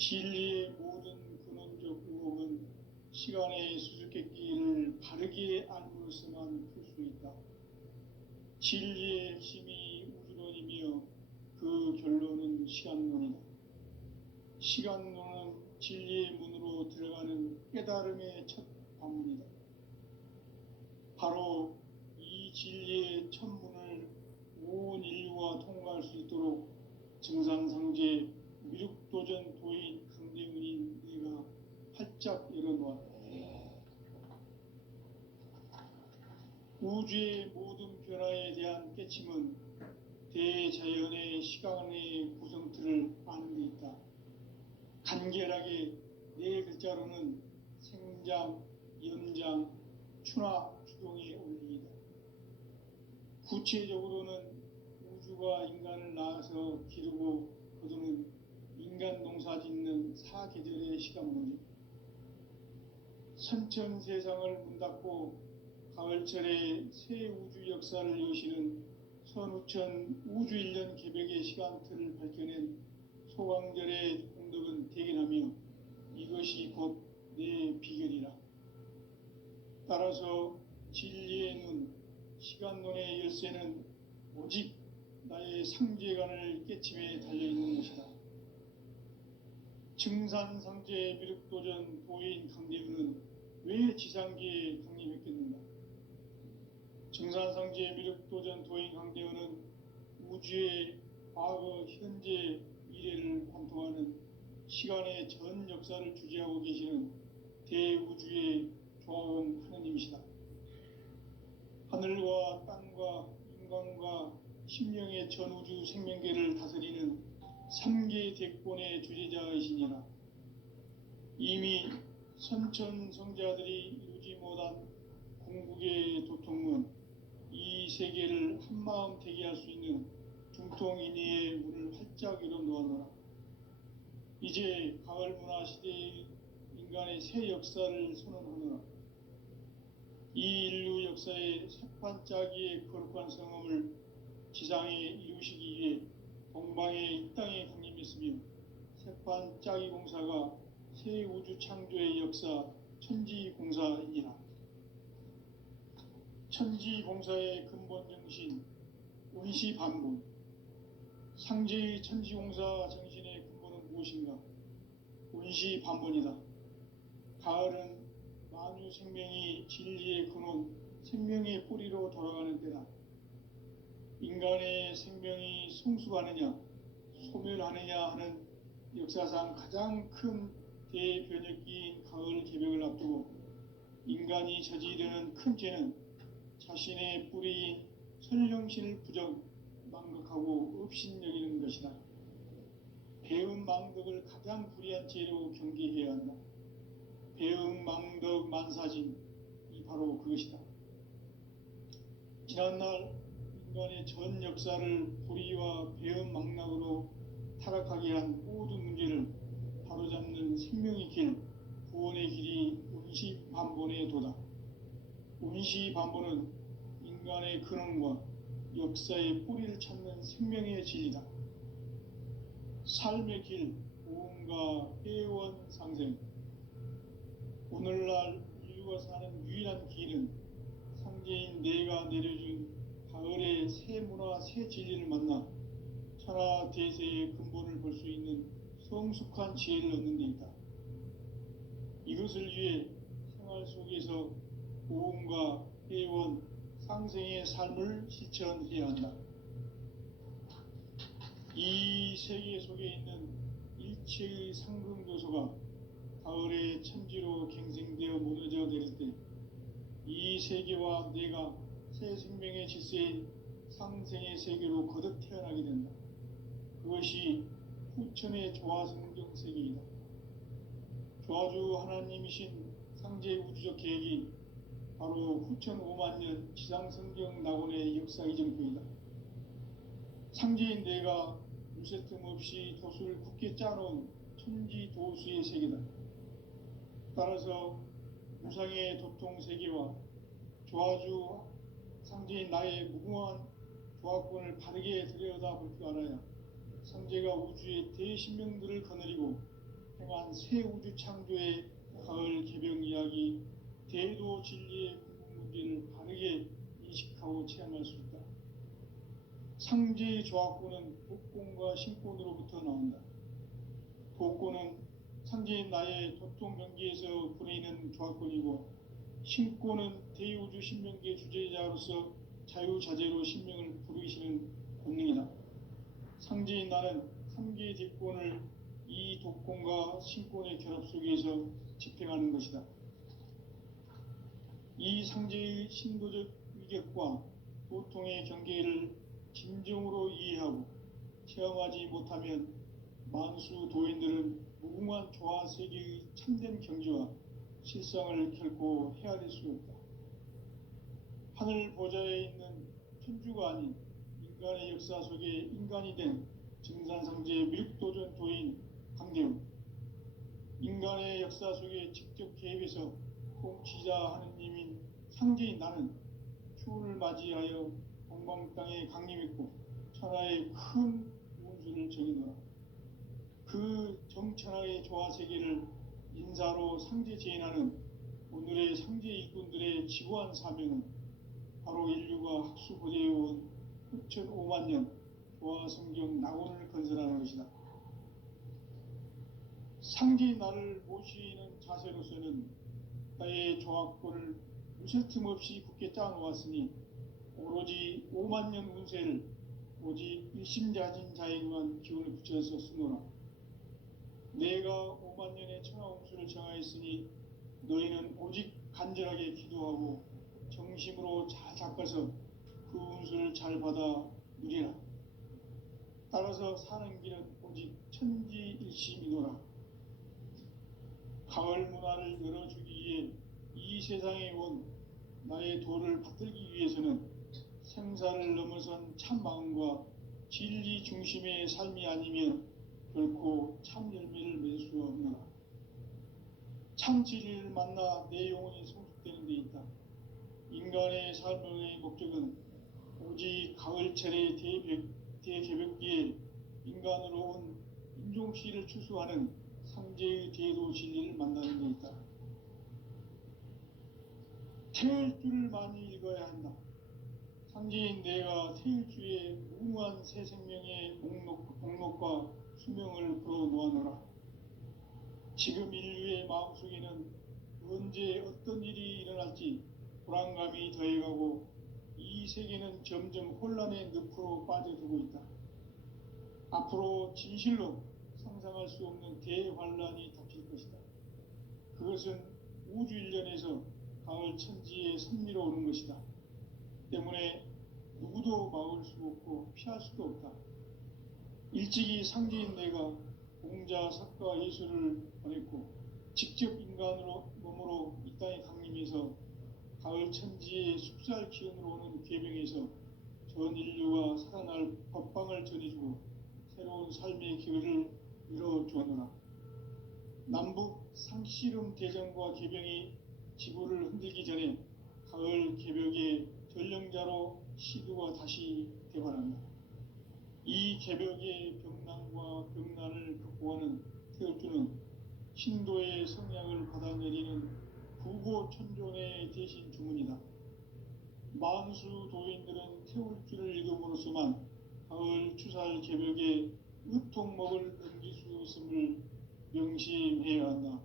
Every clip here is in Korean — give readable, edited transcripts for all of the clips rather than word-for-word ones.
진리의 모든 근원적 의혹은 시간의 수수께끼를 바르게 알므로서만 풀 수 있다. 진리의 핵심이 우주론이며 그 결론은 시간론이다. 시간론은 진리의 문으로 들어가는 깨달음의 첫 관문이다. 바로 이 진리의 첫 문을 온 인류가 통과할 수 있도록 증산상제 미륵도전 도인 강대문인 내가 활짝 열어놓았다. 우주의 모든 변화에 대한 깨침은 대자연의 시간의 구성틀을 아는 데 있다. 간결하게 네 글자로는 생장, 연장, 추나 추동의 원리이다. 구체적으로는 우주가 인간을 낳아서 기르고 거두는 인간 농사 짓는 사계절의 시간문제, 선천세상을 문닫고 가을철에 새 우주 역사를 여시는 선우천 우주일년 개벽의 시간틀을 밝혀낸 소강절의 공덕은 대견하며 이것이 곧 내 비결이라. 따라서 진리의 눈, 시간론의 열쇠는 오직 나의 상제관을 깨침에 달려있는 것이다. 증산상제 미륵도전 도인 강대문은 왜 지상기에 강림했겠는가? 증산상제 미륵도전 도인 강대문은 우주의 과거, 현재, 미래를 관통하는 시간의 전 역사를 주재하고 계시는 대우주의 조화원 하느님이시다. 하늘과 땅과 인간과 심령의 전우주 생명계를 다스리는 3계 대권의 주재자이시니라. 이미 선천성자들이 이루지 못한 궁극의 도통문, 이 세계를 한마음 되게 할 수 있는 중통인의의 문을 활짝 열어놓아노라. 이제 가을 문화 시대의 인간의 새 역사를 선언하노라. 이 인류 역사의 새판짜기의 거룩한 성함을 지상에 이루시기 위해 동방의 이 땅에 강림했으며 새판짜기 공사가 새 우주 창조의 역사 천지공사이니라. 천지공사의 근본 정신 운시반본, 상제의 천지공사 정신의 근본은 무엇인가? 운시반본이다. 가을은 만유 생명이 진리의 근원, 생명의 뿌리로 돌아가는 때다. 인간의 생명이 성숙하느냐, 소멸하느냐 하는 역사상 가장 큰 대변혁기인 가을 개벽을 앞두고 인간이 저지르는 큰 죄는 자신의 뿌리인 선령신을 부정, 망각하고 업신여기는 것이다. 배음 망덕을 가장 불의한 죄로 경계해야 한다. 배음 망덕 만사진, 이 바로 그것이다. 지난날 인간의 전 역사를 불의와 배음 망락으로 타락하게 한 모든 문제를 바로잡는 생명의 길, 구원의 길이 운시반본의 도다. 운시반본은 인간의 근원과 역사의 뿌리를 찾는 생명의 진리다. 삶의 길, 오음과 회원 상생. 오늘날 인류가 사는 유일한 길은 상제인 내가 내려준 가을의 새 문화, 새 진리를 만나 천하 대세의 근본을 볼 수 있는 성숙한 지혜를 얻는 데 있다. 이것을 위해 생활 속에서 오음과 회원, 상생의 삶을 실천해야 한다. 이 세계 속에 있는 일체의 상승교소가 가을의 천지로 갱생되어 무너져 내릴 때 이 세계와 내가 새 생명의 질서인 상생의 세계로 거듭 태어나게 된다. 그것이 후천의 조화성경 세계이다. 조화주 하나님이신 상제 우주적 계획이 바로 후천 5만년 지상성경 낙원의 역사 이정표이다. 상제인 내가 물새 틈 없이 도수를 굳게 짜놓은 천지도수의 세계다. 따라서 무상의 도통 세계와 조화주 상제인 나의 무궁한 조화권을 바르게 들여다볼 줄 알아야 상제가 우주의 대신명들을 거느리고 행한 새 우주 창조의 가을 개병 이야기, 대도 진리의 궁극 문제를 바르게 인식하고 체험할 수 있다. 상제의 조합권은 복권과 신권으로부터 나온다. 복권은 상제인 나의 도통 경기에서 부리는 조합권이고, 신권은 대우주 신명기의 주제자로서 자유자재로 신명을 부르시는 본능이다. 상제인 나는 3개의 뒷권을 이 독권과 신권의 결합 속에서 집행하는 것이다. 이 상제의 신도적 위격과 도통의 경계를 진정으로 이해하고 체험하지 못하면 만수 도인들은 무궁한 조화 세계의 참된 경지와 실상을 결코 헤아릴 수 없다. 하늘 보좌에 있는 천주가 아닌 인간의 역사 속에 인간이 된 증산상제 밀육도전 도인 강대훈, 인간의 역사 속에 직접 개입해서 통치자 하느님인 상제인 나는 추운을 맞이하여 동방 땅에 강림했고 천하의 큰 운수를 정의노라. 그 정천하의 조화 세계를 인사로 상제 제인하는 오늘의 상제 일꾼들의 지고한 사명은 바로 인류가 학수고대해온 6,500만 년 조화 성경 낙원을 건설하는 것이다. 상제인 나를 모시는 자세로서는 나의 조합권을 무쇠 틈 없이 굳게 짜놓았으니 오로지 5만 년 운세를 오직 일심자진 자에게만 기운을 붙여서 쓰노라. 내가 5만 년의 천하운수를 정하였으니 너희는 오직 간절하게 기도하고 정심으로 잘 닦아서 그 운수를 잘 받아 누리라. 따라서 사는 길은 오직 천지일심이노라. 가을 문화를 열어주기 위해 이 세상에 온 나의 도를 받들기 위해서는 생사를 넘어선 참 마음과 진리 중심의 삶이 아니면 결코 참 열매를 맺을 수 없노라. 참 진리를 만나 내 영혼이 성숙되는 데 있다. 인간의 삶의 목적은 오직 가을철의 대개벽기에 인간으로 온 인종시를 추수하는 상제의 대도 진리를 만나는 데 있다. 태일주를 많이 읽어야 한다. 상제인 내가 태일주의 무궁한 새 생명의 목록과 수명을 풀어놓아노라. 지금 인류의 마음속에는 언제 어떤 일이 일어날지 불안감이 더해가고 이 세계는 점점 혼란의 늪으로 빠져들고 있다. 앞으로 진실로 상상할 수 없는 대환란이 닥칠 것이다. 그것은 우주 일련에서 가을 천지에 선미로 오는 것이다. 때문에 누구도 막을 수 없고 피할 수도 없다. 일찍이 상제인 내가 공자, 석가, 예수를 보냈고 직접 인간으로 몸으로 이 땅에 강림해서 가을 천지의 숲살 기운으로 오는 괴병에서 전 인류가 살아날 법방을 전해주고 새로운 삶의 기회를 이뤄주었노라. 남북 상씨름 대전과 개병이 지구를 흔들기 전에 가을 개벽의 전령자로 시두가 다시 되관한다. 이 개벽의 병난과 병난을 극복하는 태울주는 신도의 성향을 받아내리는 부고천존의 대신 주문이다. 만수 도인들은 태울주를 읽음으로써만 가을 추살 개벽의 의통목을 넘길 수 있음을 명심해야 한다.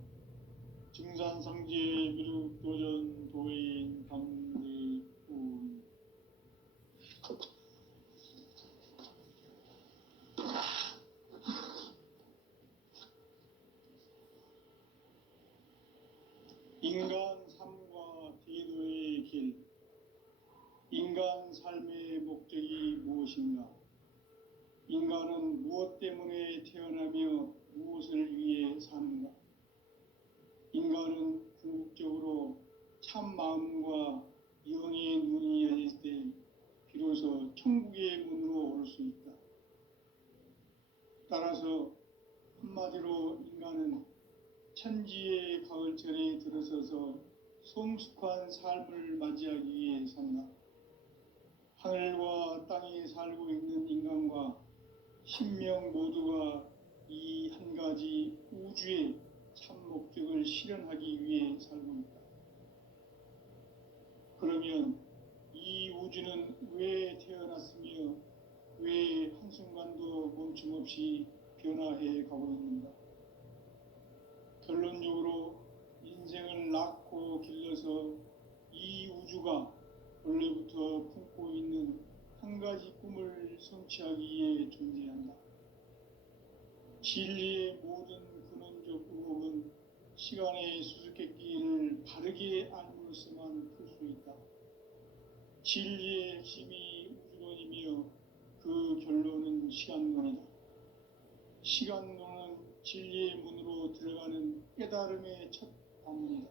증산상제의 미륵도전 도인 강대훈. 인간 삶과 대도의 길. 인간 삶의 목적이 무엇인가? 인간은 무엇 때문에 태어나며 무엇을 위해 사는가? 인간은 궁극적으로 참 마음과 영의 눈이 열릴 때 비로소 천국의 문으로 올 수 있다. 따라서 한마디로 인간은 천지의 가을철에 들어서서 성숙한 삶을 맞이하기 위해 산다. 하늘과 땅에 살고 있는 인간과 신명 모두가 이 한 가지 우주 우주의 참 목적을 실현하기 위해 살고 있다. 그러면 이 우주는 왜 태어났으며 왜 한순간도 멈춤없이 변화해 가고 있는가? 결론적으로 인생을 낳고 길러서 이 우주가 원래부터 품고 있는 한 가지 꿈을 성취하기 위해 존재한다. 진리의 모든 근원적 의혹은 시간의 수수께끼를 바르게 알므로써만 풀 수 있다. 진리의 핵심이 우주론이며 그 결론은 시간론이다. 시간론은 진리의 문으로 들어가는 깨달음의 첫 방문이다.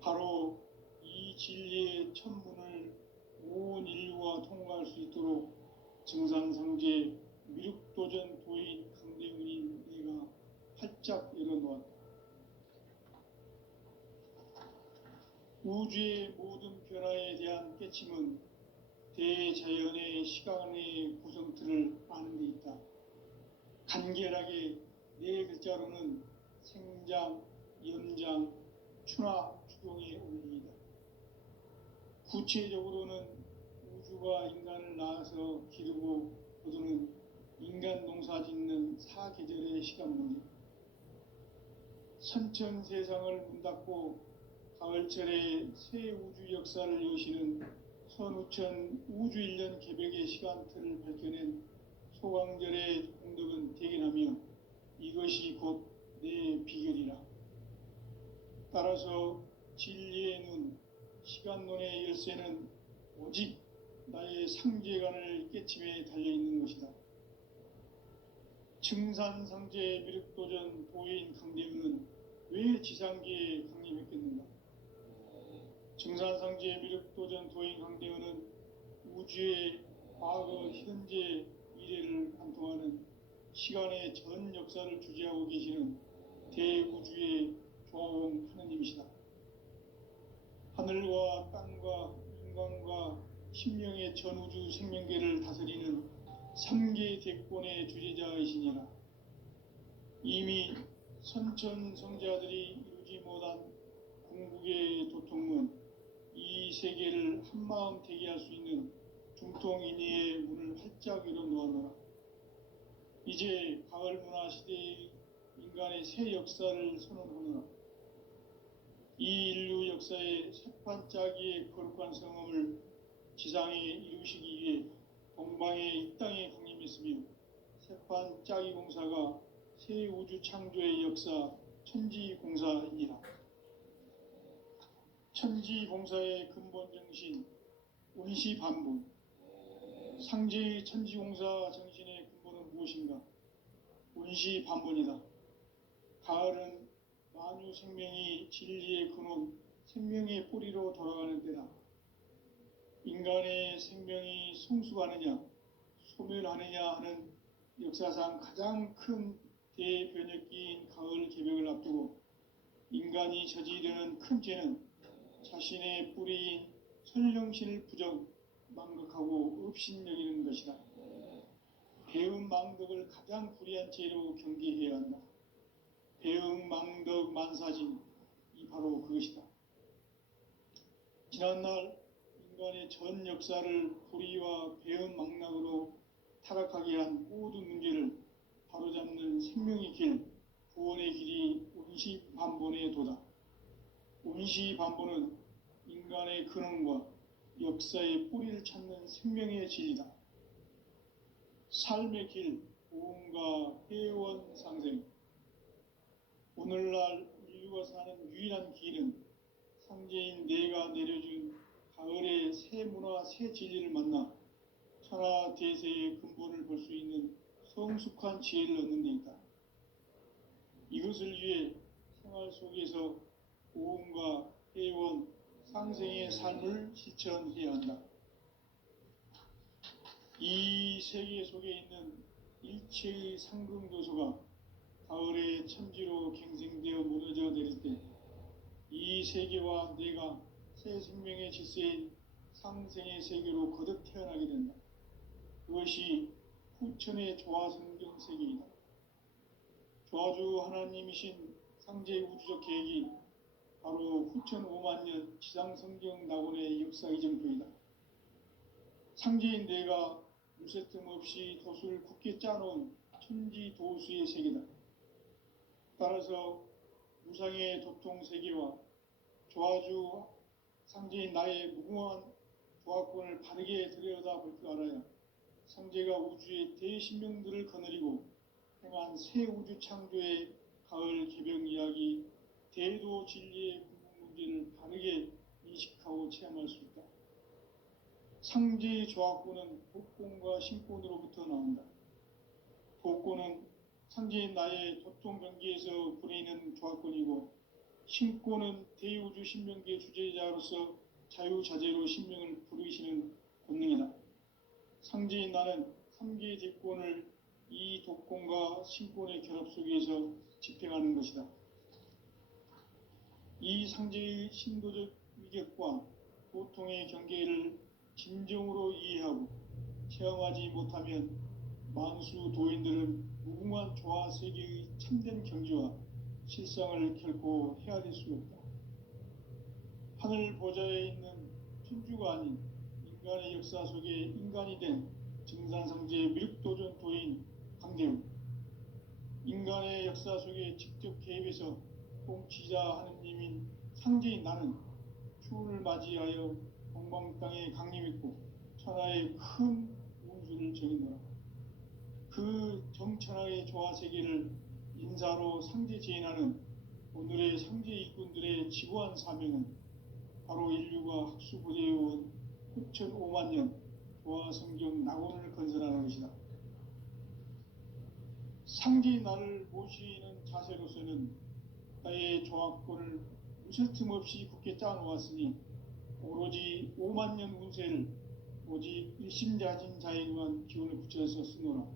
바로 이 진리의 첫 문을 온 인류가 통과할 수 있도록 증산상제 미륵도전 도인 강대훈인 내가 활짝 열어놓았다. 우주의 모든 변화에 대한 깨침은 대자연의 시간의 구성틀을 아는 데 있다. 간결하게 네 글자로는 생장, 연장, 추나 추동의 원리이다. 구체적으로는 우주가 인간을 낳아서 기르고 거두는 인간 농사 짓는 사계절의 시간문제, 선천 세상을 문 닫고 가을철에 새 우주 역사를 여시는 선우천 우주 1년 개백의 시간틀을 밝혀낸 소강절의 공덕은 대견하며 이것이 곧 내 비결이라. 따라서 진리의 눈, 시간론의 열쇠는 오직 나의 상제관을 깨침에 달려있는 것이다. 증산상제 미륵도전 도인 강대훈은 왜 지상계에 강림했겠는가? 증산상제 미륵도전 도인 강대훈은 우주의 과거, 현재, 미래를 관통하는 시간의 전 역사를 주재하고 계시는 대우주의 조화원 하느님이시다. 하늘과 땅과 인간과 신명의 전우주 생명계를 다스리는 3계 대권의 주재자이시니라. 이미 선천성자들이 이루지 못한 궁극의 도통문, 이 세계를 한마음 되게 할 수 있는 중통인의의 문을 활짝 열어놓아노라. 이제 가을 문화 시대의 인간의 새 역사를 선언하노라. 이 인류 역사의 새판짜기의 거룩한 성험을 지상에 이루시기 위해 동방의 이 땅에 강림했으며 새판짜기 공사가 새 우주 창조의 역사 천지공사이니라. 천지공사의 근본 정신 운시반분, 상제의 천지공사 정신의 근본은 무엇인가? 운시반분이다. 가을은 만유 생명이 진리의 근원, 생명의 뿌리로 돌아가는 때다. 인간의 생명이 성숙하느냐, 소멸하느냐 하는 역사상 가장 큰 대변혁기인 가을 개벽을 앞두고 인간이 저지르는 큰 죄는 자신의 뿌리인 설령신을 부정, 망극하고 업신여기는 것이다. 배음 망덕을 가장 불의한 죄로 경계해야 한다. 배음 망덕 만사진, 이 바로 그것이다. 지난날 인간의 전 역사를 불의와 배음 망락으로 타락하게 한 모든 문제를 바로잡는 생명의 길, 구원의 길이 운시반본의 도다. 운시반본은 인간의 근원과 역사의 뿌리를 찾는 생명의 진리다. 삶의 길, 보험과 회원 상생. 오늘날 인류가 사는 유일한 길은 상제인 내가 내려준 가을의 새 문화, 새 진리를 만나 천하 대세의 근본을 볼 수 있는 성숙한 지혜를 얻는 데 있다. 이것을 위해 생활 속에서 보험과 회원, 상생의 삶을 실천해야 한다. 이 세계 속에 있는 일체의 상승도소가 가을의 천지로 갱생되어 무너져 내릴 때 이 세계와 내가 새 생명의 질서인 상생의 세계로 거듭 태어나게 된다. 그것이 후천의 조화성경 세계이다. 조화주 하나님이신 상제 우주적 계획이 바로 후천 5만 년 지상성경 낙원의 역사 이정표이다. 상제인 내가 무쇠틈 없이 도수를 굳게 짜놓은 천지 도수의 세계다. 따라서 무상의 도통 세계와 조화주 상제인 나의 무궁한 조화권을 바르게 들여다볼 줄 알아야 상제가 우주의 대신명들을 거느리고 행한 새 우주 창조의 가을 개병 이야기, 대도 진리의 궁극 문제를 바르게 인식하고 체험할 수 있다. 상제의 조화권은 복권과 신권으로부터 나온다. 복권은 상제인 나의 도통 경계에서 부리는 조화권이고, 신권은 대우주 신명기의 주제자로서 자유자재로 신명을 부르시는 본능이다. 상제인 나는 3개의 대권을 이 독권과 신권의 결합 속에서 집행하는 것이다. 이 상제의 신도적 위격과 고통의 경계를 진정으로 이해하고 체험하지 못하면 만수 도인들은 무궁한 조화 세계의 참된 경지와 실상을 결코 헤아릴 수 없다. 하늘 보좌에 있는 천주가 아닌 인간의 역사 속에 인간이 된 증산상제의 미륵도전 도인 강대우, 인간의 역사 속에 직접 개입해서 통치자 하느님인 상제인 나는 추운을 맞이하여 동방 땅에 강림했고 천하의 큰 운수를 정의노라. 그 정천하의 조화세계를 인사로 상제 제인하는 오늘의 상제 일꾼들의 지고한 사명은 바로 인류가 학수고대해온 후천 5만 년 조화성경 낙원을 건설하는 것이다. 상제인 나를 모시는 자세로서는 나의 조화권을 무쇠틈 없이 굳게 짜놓았으니 오로지 5만 년 운세를 오직 일심자진 자에게만 기운을 붙여서 쓰노라.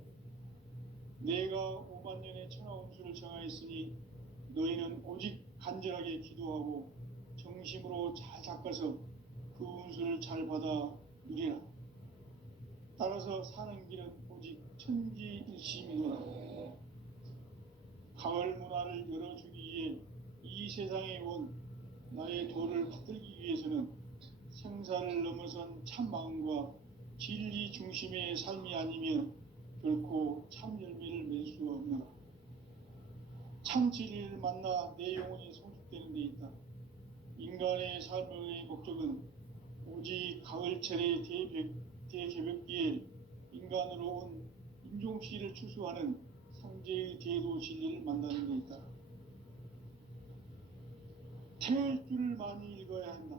내가 5만 년의 천하 운수를 정하였으니 너희는 오직 간절하게 기도하고 정심으로 잘 닦아서 그 운수를 잘 받아 누리라. 따라서 사는 길은 오직 천지일심이노라. 가을 문화를 열어주기 위해 이 세상에 온 나의 도를 받들기 위해서는 생사를 넘어선 참 마음과 진리 중심의 삶이 아니면 결코 참 열매를 맺을 수가 없노라. 참 진리를 만나 내 영혼이 성숙되는 데 있다. 인간의 삶의 목적은 오직 가을철의 대개벽기에 인간으로 온 인종시를 추수하는 상제의 대도 진리를 만나는 데 있다. 태일주를 많이 읽어야 한다.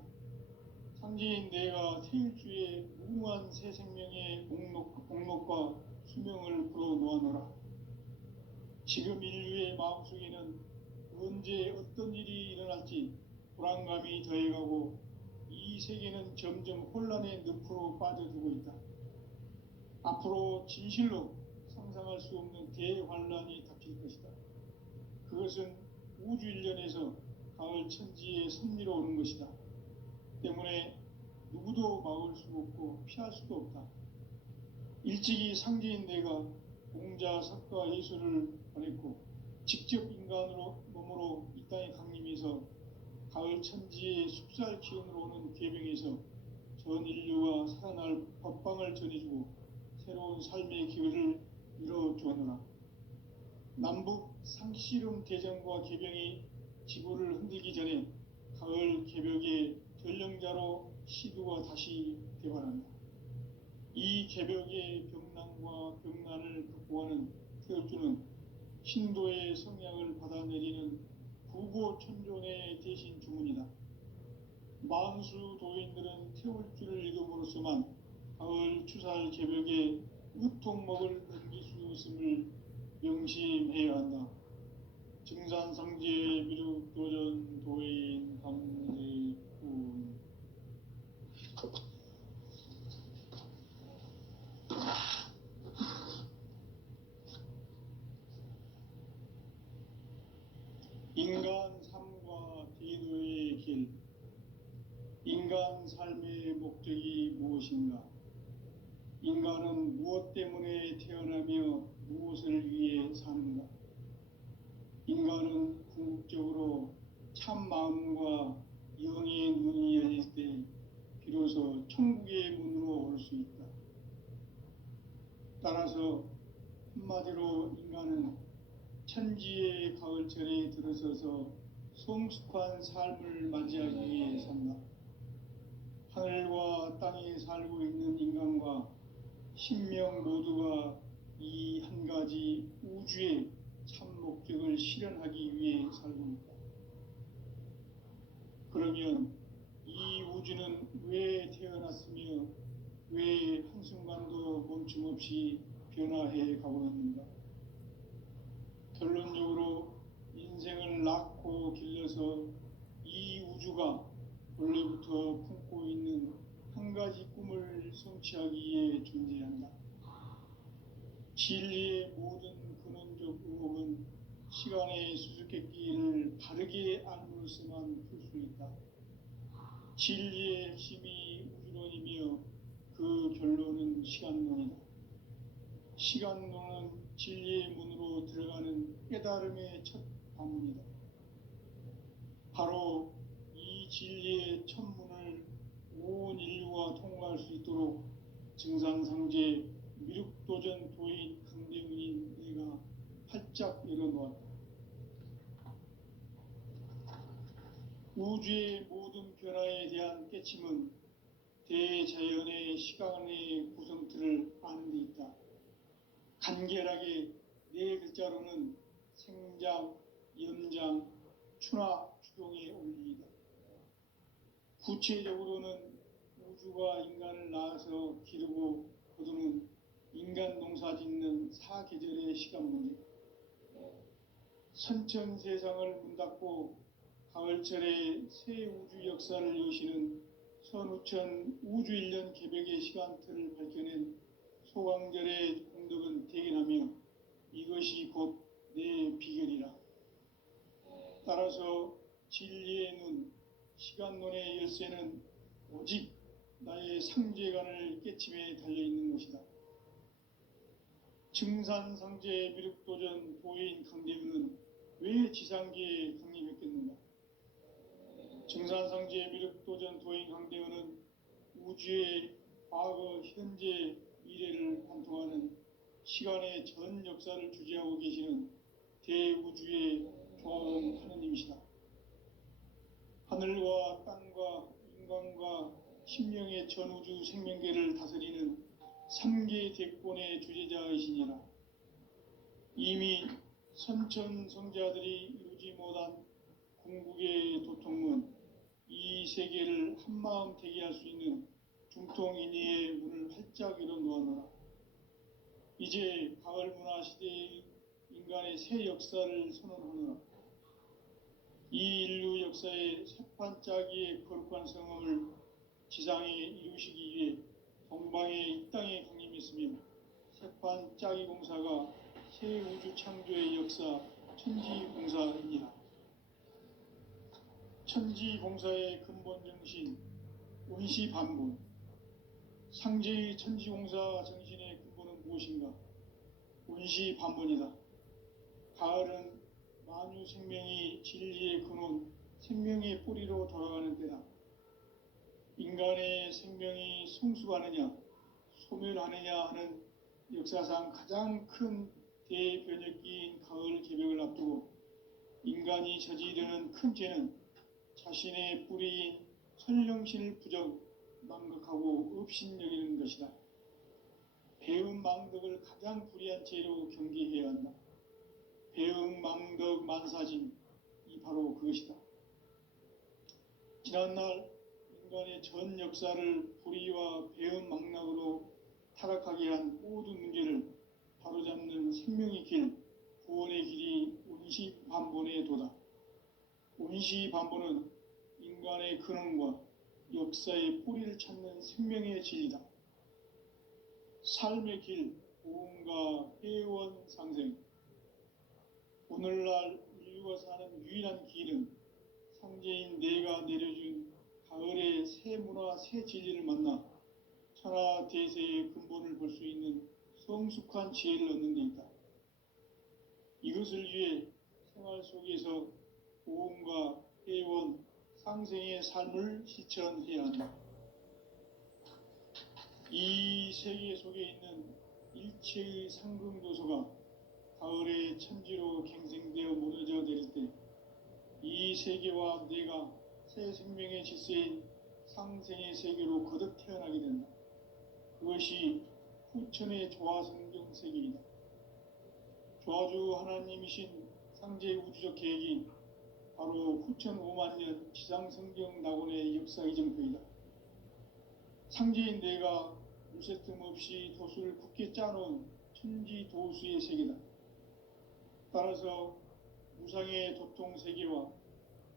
상제인 내가 태일주의 무궁한 새 생명의 목록과 수명을 불어놓아노라. 지금 인류의 마음속에는 언제 어떤 일이 일어날지 불안감이 더해가고 이 세계는 점점 혼란의 늪으로 빠져들고 있다. 앞으로 진실로 상상할 수 없는 대환란이 닥칠 것이다. 그것은 우주 일련에서 가을 천지의 섭리로 오는 것이다. 때문에 누구도 막을 수 없고 피할 수도 없다. 일찍이 상제인 내가 공자, 석가, 예수를 보냈고 직접 인간으로 몸으로 이 땅에 강림해서 가을 천지의 숙살 기운으로 오는 계병에서 전 인류가 살아날 법방을 전해주고 새로운 삶의 기회를 이뤄주었노라. 남북 상씨름 대전과 계병이 지구를 흔들기 전에 가을 개벽의 전령자로 시두가 다시 대발한다. 이 개벽의 병난과 병난을 극복하는 태울주는 신도의 성향을 받아내리는 구고천존의 대신 주문이다. 만수 도인들은 태울주를 읽음으로써만 가을 추살 개벽의 으통목을 넘길 수 있음을 명심해야 한다. 증산상제 미륵도전 도인 강제군. 인간 삶과 대도의 길. 인간 삶의 목적이 무엇인가? 인간은 무엇 때문에 태어나며 무엇을 위해 사는가? 인간은 궁극적으로 참 마음과 영의 눈이 열릴 때 비로소 천국의 문으로 올 수 있다. 따라서 한마디로 인간은 천지의 가을철에 들어서서 성숙한 삶을 맞이하기 위해 산다. 하늘과 땅에 살고 있는 인간과 신명 모두가 이 한 가지 우주의 참 목적을 실현하기 위해 살고 있다. 그러면 이 우주는 왜 태어났으며 왜 한순간도 멈춤없이 변화해 가고 있는가? 결론적으로 인생을 낳고 길러서 이 우주가 원래부터 품고 있는 한 가지 꿈을 성취하기 위해 존재한다. 진리의 모든 근원적 의혹은 시간의 수수께끼를 바르게 알므로써만 풀 수 있다. 진리의 핵심이 우주론이며 그 결론은 시간론이다. 시간론은 진리의 문으로 들어가는 깨달음의 첫 방문이다. 바로 이 진리의 첫 문을 온 인류가 통과할 수 있도록 증산상제 미륵도전 도인 강대훈인 내가 활짝 열어놓았다. 우주의 모든 변화에 대한 깨침은 대자연의 시간의 구성틀을 아는 데 있다. 간결하게 네 글자로는 생장, 연장, 추나 추동의 원리이다. 구체적으로는 우주가 인간을 낳아서 기르고 거두는 인간 농사 짓는 사계절의 시간 문제, 선천 세상을 문 닫고 가을철에 새 우주 역사를 여시는 선우천 우주 1년 개벽의 시간틀을 밝혀낸 소강절의 공덕은 대견하며 이것이 곧 내 비결이라. 따라서 진리의 눈, 시간론의 열쇠는 오직 나의 상제관을 깨침에 달려있는 것이다. 증산상제 미륵도전 도인 강대훈은 왜 지상계에 강림했겠는가? 증산상제 미륵도전 도인 강대훈은 우주의 과거, 현재, 미래를 관통하는 시간의 전 역사를 주재하고 계시는 대우주의 종 하느님이시다. 하늘과 땅과 인간과 신명의 전우주 생명계를 다스리는 3계 대권의 주재자이시니라. 이미 선천성자들이 이루지 못한 궁극의 도통문, 이 세계를 한마음 되게 할 수 있는 중통인의의 문을 활짝 열어놓아노라. 이제 가을 문화 시대의 인간의 새 역사를 선언하노라. 이 인류 역사의 새판짜기의 거룩한 성험을 지상에 이루시기 위해 동방의 이 땅에 강림했으며 새판짜기 공사가 새 우주 창조의 역사 천지공사이니라. 천지공사의 근본 정신 원시반분, 상제의 천지공사 정신의 근본은 무엇인가? 원시반분이다. 가을은 만유 생명이 진리의 근원, 생명의 뿌리로 돌아가는 때다. 인간의 생명이 성숙하느냐, 소멸하느냐 하는 역사상 가장 큰 대변혁기인 가을 개벽을 앞두고 인간이 저지르는 큰 죄는 자신의 뿌리인 선령신을 부정, 망각하고 업신여기는 것이다. 배음 망덕을 가장 불의한 죄로 경계해야 한다. 배음 망덕 만사짐이 바로 그것이다. 지난날 인간의 전 역사를 불의와 배음 망락으로 타락하게 한 모든 문제를 바로잡는 생명의 길, 구원의 길이 원시반본의 도다. 원시반본은 인간의 근원과 역사의 뿌리를 찾는 생명의 진리다. 삶의 길, 보험과 회원 상생. 오늘날 인류가 사는 유일한 길은 상제인 내가 내려준 가을의 새 문화, 새 진리를 만나 천하 대세의 근본을 볼 수 있는 성숙한 지혜를 얻는 데 있다. 이것을 위해 생활 속에서 보험과 회원, 상생의 삶을 실천해야 한다. 이 세계 속에 있는 일체의 상승조소가 가을의 천지로 갱생되어 무너져 내릴 때 이 세계와 내가 새 생명의 질서인 상생의 세계로 거듭 태어나게 된다. 그것이 후천의 조화성경 세계이다. 조화주 하나님이신 상제 우주적 계획이 바로 후천 5만 년 지상성경 낙원의 역사 이정표이다. 상제인 내가 무쇠 틈 없이 도수를 굳게 짜놓은 천지 도수의 세계다. 따라서 무상의 도통 세계와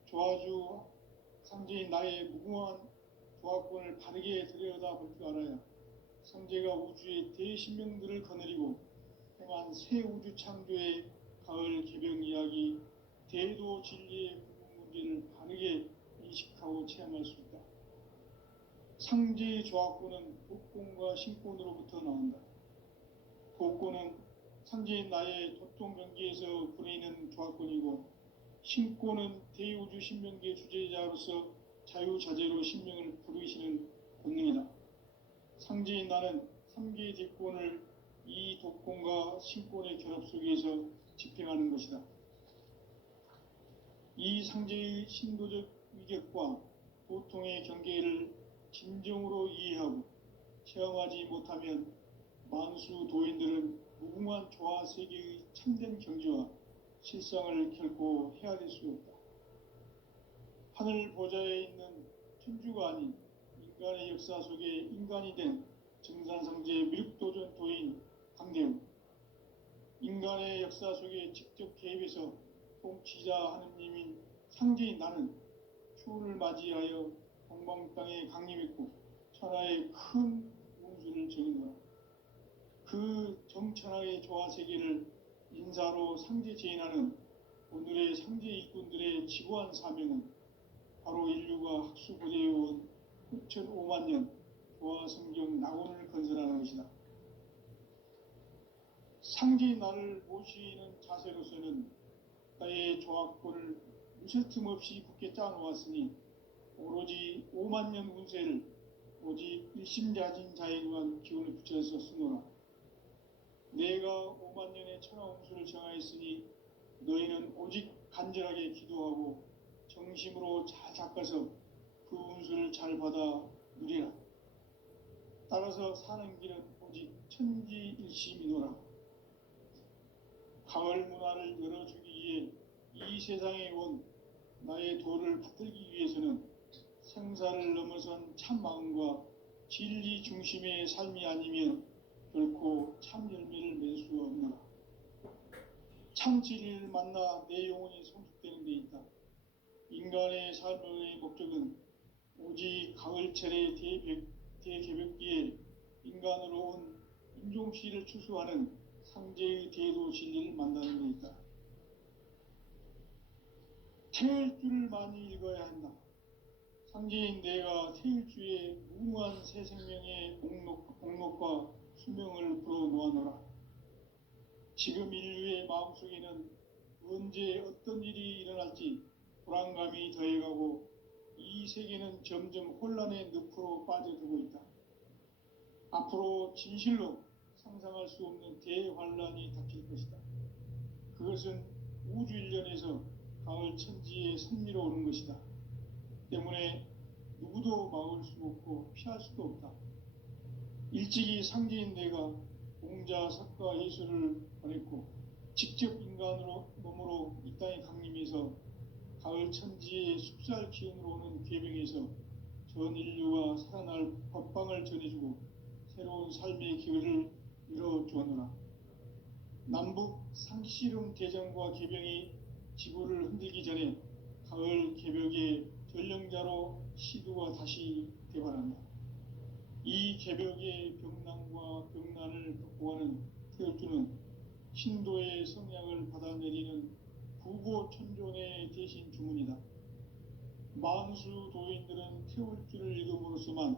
조화주 상제인 나의 무궁한 조화권을 바르게 들여다볼 줄 알아야 상제가 우주의 대신명들을 거느리고 행한 새 우주 창조의 가을 개병 이야기, 대도 진리의 궁극 문제를 바르게 인식하고 체험할 수 있다. 상제의 조화권은 복권과 신권으로부터 나온다. 복권은 상제인 나의 도통 경계에서 부리는 조화권이고, 신권은 대우주 신명계 주제자로서 자유자재로 신명을 부르시는 본능이다. 상제인 나는 3개의 대권을 이 도권과 신권의 결합 속에서 집행하는 것이다. 이 상제의 신도적 위격과 도통의 경계를 진정으로 이해하고 체험하지 못하면 만수 도인들은 무궁한 조화 세계의 참된 경지와 실상을 결코 헤아릴 수 없다. 하늘 보좌에 있는 천주가 아닌 인간의 역사 속에 인간이 된 증산상제 미륵도전 도인 강대웅, 인간의 역사 속에 직접 개입해서 통치자 하느님인 상제인 나는 추운을 맞이하여 동방 땅에 강림했고 천하의 큰 운수를 정의노라. 그 정천하의 조화 세계를 인사로 상제 제인하는 오늘의 상제 일꾼들의 지고한 사명은 바로 인류가 학수고대해온 후천 5만 년 조화 성경 낙원을 건설하는 것이다. 상제인 나를 모시는 자세로서는 나의 조화권을 무쇠 틈 없이 굳게 짜놓았으니 오로지 5만 년 운세를 오직 일심자진 자에 의한 기운을 붙여서 쓰노라. 내가 5만 년의 천하 운수를 정하였으니 너희는 오직 간절하게 기도하고 정심으로 잘 닦아서 그 운수를 잘 받아 누리라. 따라서 사는 길은 오직 천지일심이노라. 가을 문화를 열어주기 위해 이 세상에 온 나의 도를 받들기 위해서는 생사를 넘어선 참 마음과 진리 중심의 삶이 아니면 결코 참 열매를 맺을 수 없노라. 참 진리를 만나 내 영혼이 성숙되는 데 있다. 인간의 삶의 목적은 오직 가을철의 대개벽기에 인간으로 온 인종씨를 추수하는 상제의 대도 진리를 만나는 데 있다. 태일주를 많이 읽어야 한다. 상제인 내가 태일주의 무궁한 새 생명의 목록과 수명을 불어놓아노라. 지금 인류의 마음속에는 언제 어떤 일이 일어날지 불안감이 더해가고 이 세계는 점점 혼란의 늪으로 빠져들고 있다. 앞으로 진실로 상상할 수 없는 대환란이 닥칠 것이다. 그것은 우주 일련에서 가을 천지의 섭리로 오는 것이다. 때문에 누구도 막을 수 없고 피할 수도 없다. 일찍이 상제인 내가 공자, 석가, 예수를 보냈고 직접 인간으로 몸으로 이 땅에 강림해서 가을 천지의 숲살 기운으로 오는 계명에서 전 인류가 살아날 법방을 전해주고 새로운 삶의 기회를 열어주었노라. 남북 상씨름 대전과 계병이 지구를 흔들기 전에 가을 개벽의 전령자로 시두가 다시 개발한다. 이 개벽의 병난과 병난을 극복하는 태울주는 신도의 성향을 받아내리는 부고천존의 대신 주문이다. 만수 도인들은 태울주를 읽음으로써만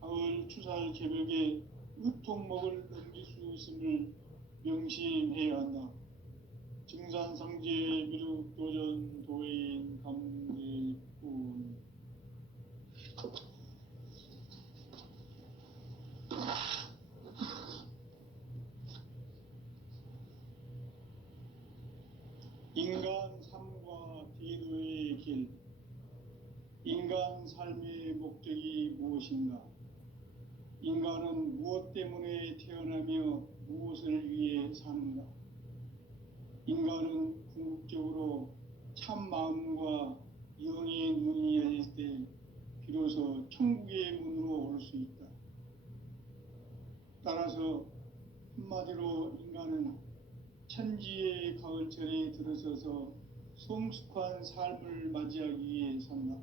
가을 추살 개벽의 의통목을 넘길 수 있음을 명심해야 한다. 증산상제의 미루 인간 삶과 대도의 길, 인간 삶의 목적이 무엇인가? 인간은 무엇 때문에 태어나며 무엇을 위해 사는가? 인간은 궁극적으로 참 마음과 영의 눈이 열릴 때 비로소 천국의 문으로 올 수 있다. 따라서 한마디로 인간은 천지의 가을철에 들어서서 성숙한 삶을 맞이하기 위해 산다.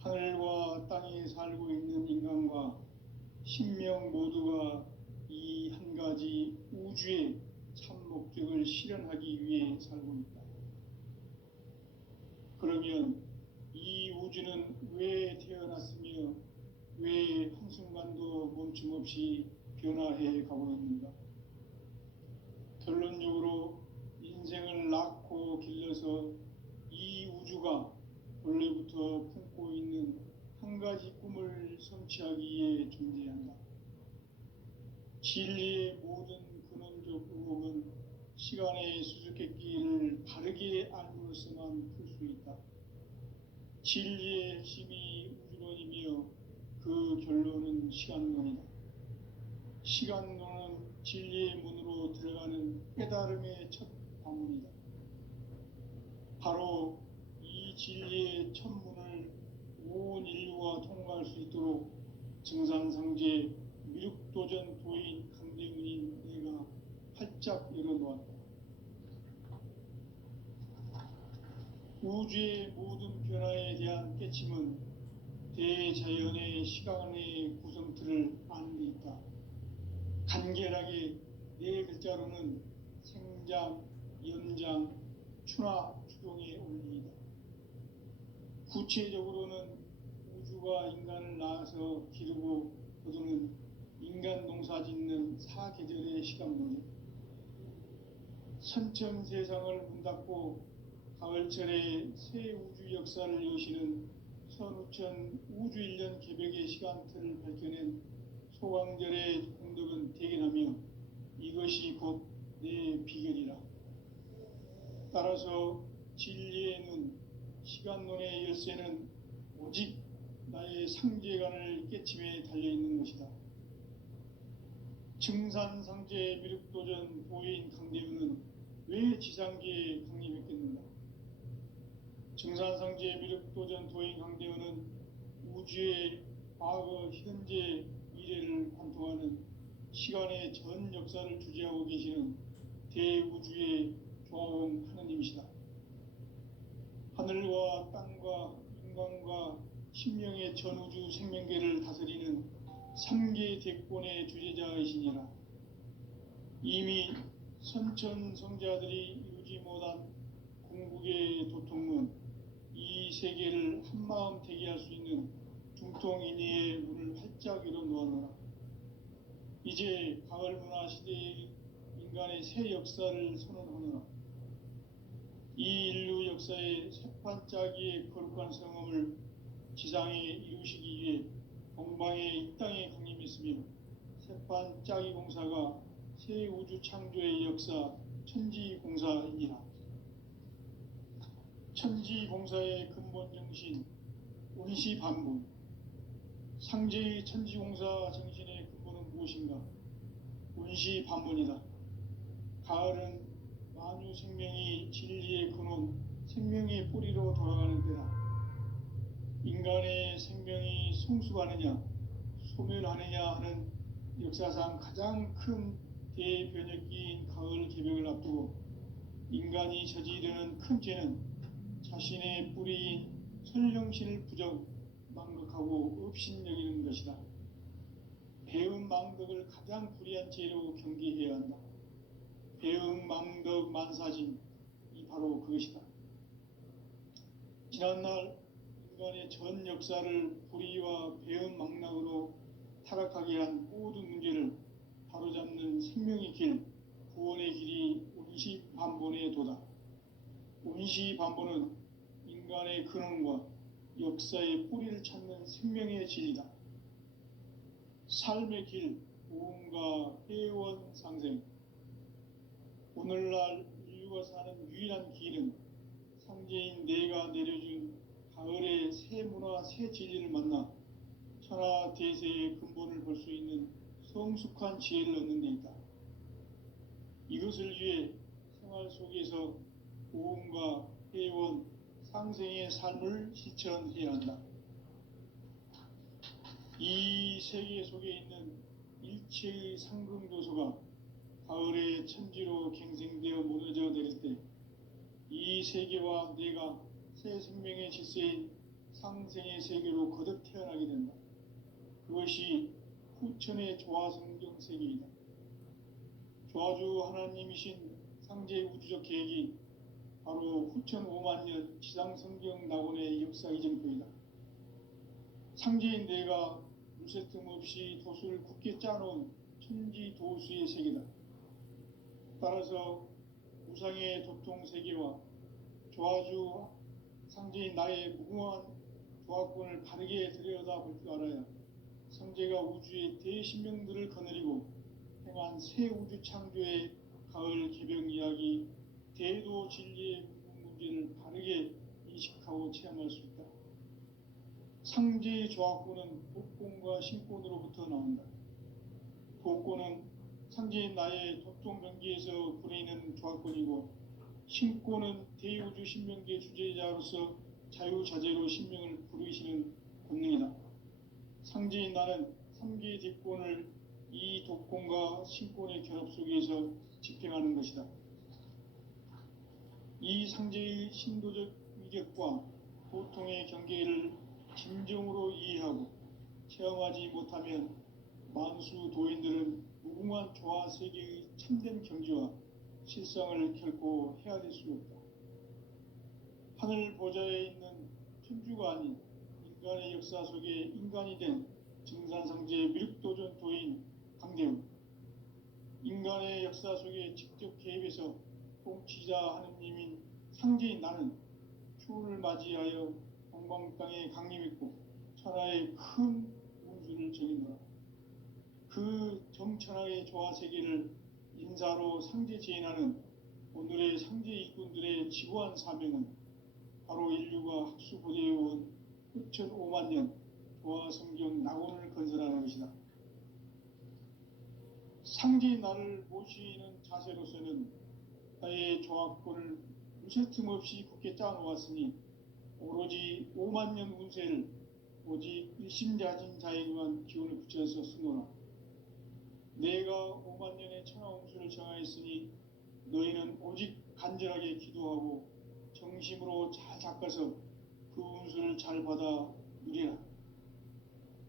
하늘과 땅에 살고 있는 인간과 신명 모두가 이 한 가지 우주의 참 목적을 실현하기 위해 살고 있다. 그러면 이 우주는 왜 태어났으며 왜 한순간도 멈춤 없이 변화해 가고 있는가? 결론적으로 인생을 낳고 길러서 이 우주가 원래부터 품고 있는 한 가지 꿈을 성취하기 위해 존재한다. 진리의 모든 근원적 의혹은 시간의 수수께끼를 바르게 알므로서만 풀 수 있다. 진리의 핵심이 우주론이며 그 결론은 시간론이다. 시간론은 진리의 문으로 들어가는 깨달음의 첫 방문이다. 바로 이 진리의 첫 문을 온 인류가 통과할 수 있도록 증산상제 미륵도전 도인 강대문인 내가 활짝 열어놓았다. 우주의 모든 변화에 대한 깨침은 대자연의 시간의 구성틀을 아는 데 있다. 간결하게 네 글자로는 생장, 연장, 추나 추동의 원리이다. 구체적으로는 우주가 인간을 낳아서 기르고 거두는 인간 농사 짓는 사계절의 시간론이다. 선천 세상을 문 닫고 가을철에 새 우주 역사를 여시는 선우천 우주 1년 개벽의 시간틀을 밝혀낸 소강절의 공덕은 대견하며 이것이 곧 내 비결이라. 따라서 진리의 눈, 시간론의 열쇠는 오직 나의 상제관을 깨침에 달려있는 것이다. 증산상제 미륵도전 도인 강대우는 왜 지상계에 강림했겠는가? 증산상제 미륵도전 도인 강대우는 우주의 과거, 현재, 미래를 관통하는 시간의 전 역사를 주재하고 계시는 대우주의 조화원 하느님이시다. 하늘과 땅과 인간과 신명의 전우주 생명계를 다스리는 3계 대권의 주재자이시니라. 이미 선천성자들이 이루지 못한 궁극의 도통문, 이 세계를 한마음 대기할 수 있는 중통인의의 문을 활짝 열어놓아노라. 이제 가을 문화 시대의 인간의 새 역사를 선언하노라. 이 인류 역사의 새판짜기의 거룩한 성험을 지상에 이루시기 위해 동방의 이 땅에 강림했으며 새판짜기 공사가 새 우주 창조의 역사 천지공사이니라. 천지공사의 근본 정신 운시반분. 상제의 천지공사 정신의 근본은 무엇인가? 운시반분이다. 가을은 만유 생명이 진리의 근원, 생명의 뿌리로 돌아가는 때다. 인간의 생명이 성숙하느냐, 소멸하느냐 하는 역사상 가장 큰 대변혁기인 가을 개벽을 앞두고 인간이 저지르는 큰 죄는 자신의 뿌리인 설령신을 부정, 망극하고 업신여기는 것이다. 배음 망덕을 가장 불의한 죄로 경계해야 한다. 배음 망덕 만사진, 이 바로 그것이다. 지난날 인간의 전 역사를 불의와 배음 망락으로 타락하게 한 모든 문제를 바로잡는 생명의 길, 구원의 길이 운시반본의 도다. 운시반본은 인간의 근원과 역사의 뿌리를 찾는 생명의 진리다. 삶의 길, 보험과 회원 상생. 오늘날 인류 천주가 사는 유일한 길은 상제인 내가 내려준 가을의 새 문화, 새 진리를 만나 천하 대세의 근본을 볼 수 있는 성숙한 지혜를 얻는 데 있다. 이것을 위해 생활 속에서 고음과 회원, 상생의 삶을 실천해야 한다. 이 세계 속에 있는 일체의 상금교소가 가을의 천지로 갱생되어 무너져 내릴 때 이 세계와 내가 새 생명의 질서인 상생의 세계로 거듭 태어나게 된다. 그것이 후천의 조화성경 세계이다. 조화주 하나님이신 상제 우주적 계획이 바로 후천 5만 년 지상성경 낙원의 역사 이전표이다. 상제인 내가 무쇠틈 없이 도수를 굳게 짜놓은 천지 도수의 세계다. 따라서 우상의 도통 세계와 조화주 상제인 나의 무궁한 조화권을 바르게 들여다볼 줄 알아야 상제가 우주의 대신명들을 거느리고 행한 새 우주 창조의 가을 개병 이야기, 대도 진리의 문제를 바르게 인식하고 체험할 수 있다. 상제의 조화권은 독권과 신권으로부터 나온다. 독권은 상제인 나의 도통 경계에서 부리는 조화권이고, 신권은 대우주 신명계 주제자로서 자유자재로 신명을 부르시는 권능이다. 상제인 나는 3개의 뒷권을 이 독권과 신권의 결합 속에서 집행하는 것이다. 이 상제의 신도적 위력과 보통의 경계를 진정으로 이해하고 체험하지 못하면 만수 도인들은 무궁한 조화 세계의 참된 경지와 실상을 결코 헤아릴 수 없다. 하늘 보좌에 있는 천주가 아닌 인간의 역사 속에 인간이 된 증산상제 미륵도전 도인 강대훈, 인간의 역사 속에 직접 개입해서 통치자 하느님인 상제인 나는 추운을 맞이하여 동방 땅에 강림했고 천하의 큰 운수를 정해놓아 그 정천하의 조화 세계를 인사로 상제 제인하는 오늘의 상제 일꾼들의 지구한 사명은 바로 인류가 학수고대해온 후천 5만 년 조화 성경 낙원을 건설하는 것이다. 상제인 나를 모시는 자세로서는 나의 조화권을 무쇠틈 없이 굳게 짜놓았으니 오로지 5만 년 운세를 오직 일심자진 자에게만 기운을 붙여서 쓰노라. 내가 5만 년의 천하 운수를 정하였으니 너희는 오직 간절하게 기도하고 정심으로 잘 닦아서 그 운수를 잘 받아 누리라.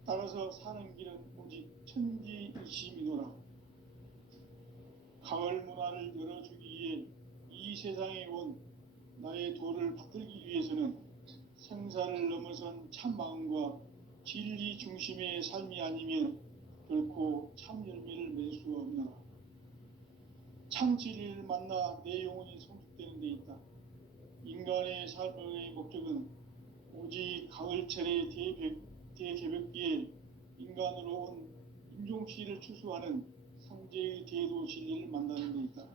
따라서 사는 길은 오직 천지일심이노라. 가을 문화를 열어주기 위해 이 세상에 온 나의 도를 받들기 위해서는 생사를 넘어선 참 마음과 진리 중심의 삶이 아니면 결코 참 열매를 맺을 수 없노라. 참 진리를 만나 내 영혼이 성숙되는 데 있다. 인간의 삶의 목적은 오직 가을철의 대개벽기에 인간으로 온 인종시를 추수하는 상제의 대도 진리를 만나는 데 있다.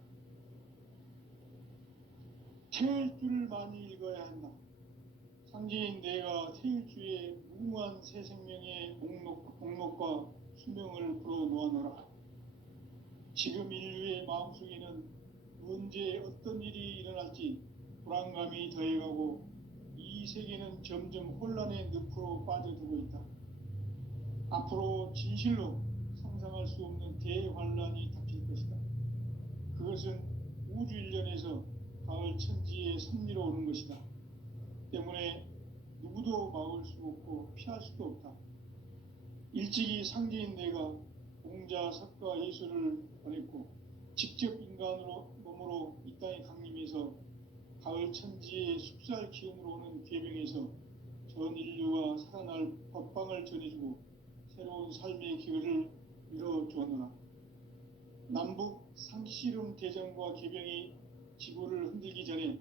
태일 줄을 많이 읽어야 한다. 상제인 내가 태일주의 무궁한 새 생명의 목록과 수명을 풀어놓아노라. 지금 인류의 마음속에는 언제 어떤 일이 일어날지 불안감이 더해가고 이 세계는 점점 혼란의 늪으로 빠져들고 있다. 앞으로 진실로 상상할 수 없는 대환란이 닥칠 것이다. 그것은 우주 일련에서 가을 천지의 섭리로 오는 것이다. 때문에 누구도 막을 수 없고 피할 수도 없다. 일찍이 상제인 내가 공자, 석가, 예수를 보냈고 직접 인간으로 몸으로 이 땅에 강림해서 가을 천지의 숲살 기운으로 오는 계병에서 전 인류가 살아날 법방을 전해주고 새로운 삶의 기회를 이뤄주었노라. 남북 상씨름 대전과 계병이 지구를 흔들기 전에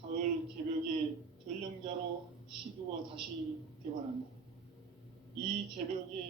가을 개벽의 전령자로 시두가 다시 개발한다. 이 개벽의